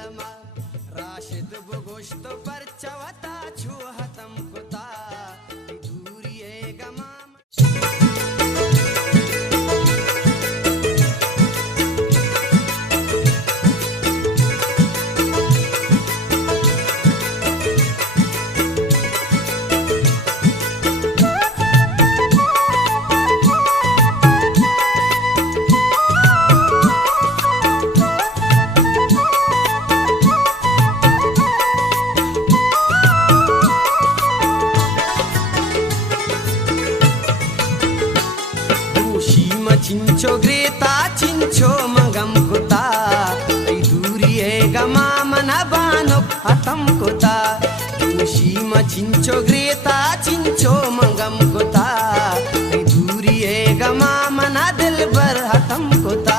hallama Rashid bugoshto par chavata chu hatam kuta duriye gamam Cincho greta cincho magam kuta duriye gamam nabanok atam kuta Tushima cincho greta cincho magam kuta duriye gamam na dilbar atam kuta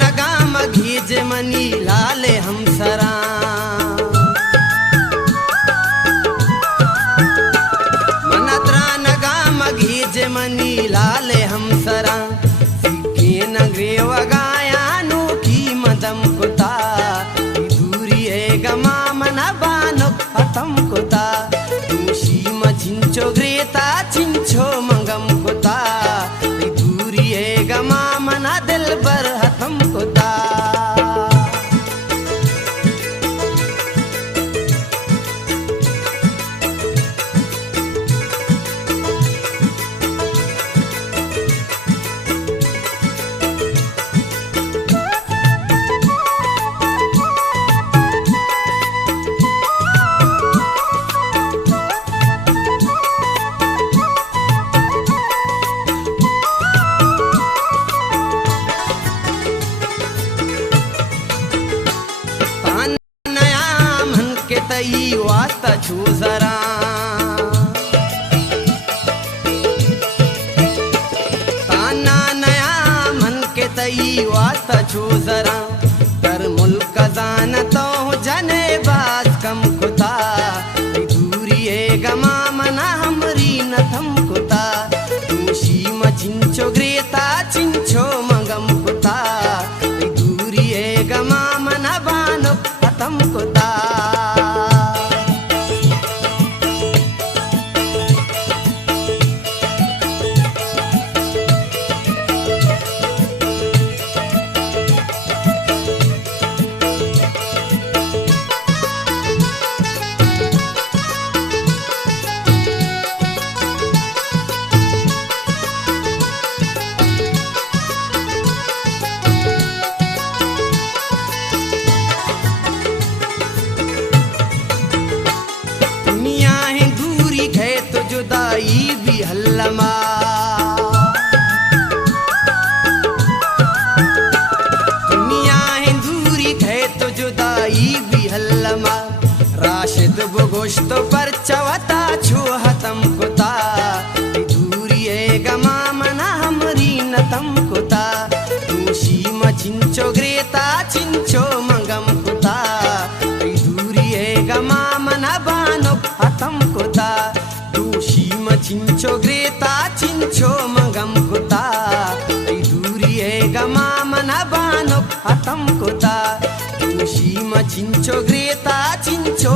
Nagam ghees मनी लाले हम सरा मनत्रा नगाम घीज मनी लाले हम सरा सीखे नगरे वगाया नो की मदम कुता दूरी है गमा मना बानो हतम कुता तुशी मचिंचो ग्रेता चिंचो मंगम कुता दूरी है गमा मना दिल बर हतम कुता तई वास्ता छू जरा ताना नया मन के तई वास्ता छू जरा कर मुल्क जान तो जने बास कम कुता दूरी है गमा मना हमरी न थम कुता तुशी मचिंचो ग्रेता चिंचो मगम कुता दूरी है गमा मना बानो हतम कुता जुदाई भी हल्लमा दुनिया है दूरी है तो जुदाई भी हल्लमा राशिद बुगोश्त पर चवता छू हतम कुता दूरी है गमा मना हमरी नतम कुता तुशी मचिंचो ग्रेता चिंचो मंगम कुता दूरी है गमा मना बानो हतम कुता चिंचो ग्रेता चिंचो मगम कुता दूरी है गमा मना बानो हतम कुता तुशी मचिंचो ग्रेता चिंचो